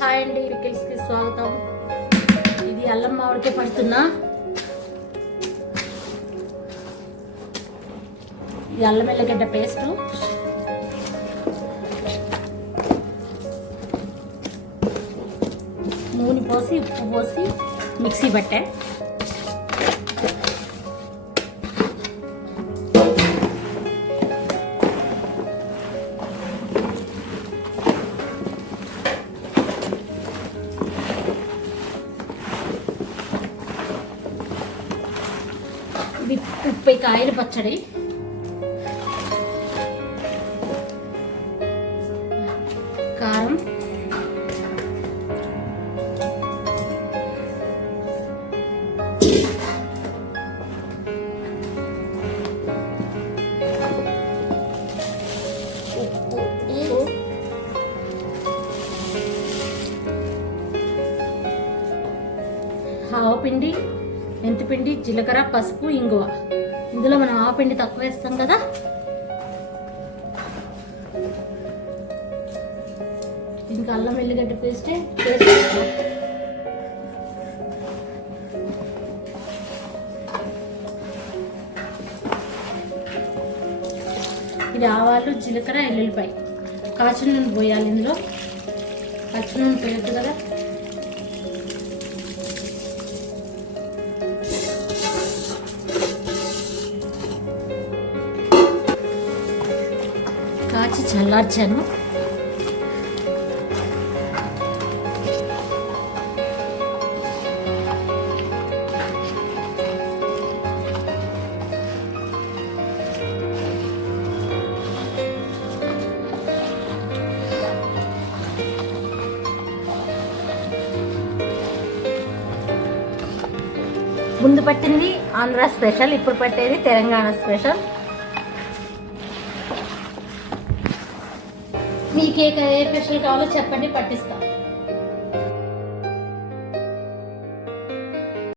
Hi అండి పికిల్స్కి స్వాగతం. ఇది అల్లం మామిడికాయ పడుతున్నా. ఇది అల్లం ఎల్లగడ్డ పేస్ట్. నూనె పోసి ఉప్పు పోసి మిక్సీ పట్టా. ముప్పై కాయల పచ్చడి. కారం. ఉప్పు. ఆవపిండి మెంతిపిండి జీలకర్ర పసుపు ఇంగువ. ఇందులో మనం ఆవపిండి తక్కువ వేస్తాం కదా? ఇంకా అల్లం వెల్లిగడ్డ పేస్టే పేస్ట్ ఇది ఆవాలు జీలకర్ర ఎల్లుల్లిపాయ. కాచిన నూనె పోయాలి ఇందులో. పచ్చి నూనె పోయొద్దు కదా? కాచి చల్లార్చాను. ముందు పట్టింది ఆంధ్ర స్పెషల్ ఇప్పుడు పట్టేది తెలంగాణ స్పెషల్. మీకు ఏ ఏ స్పెషల్ కావాలో చెప్పండి పట్టిస్తాం.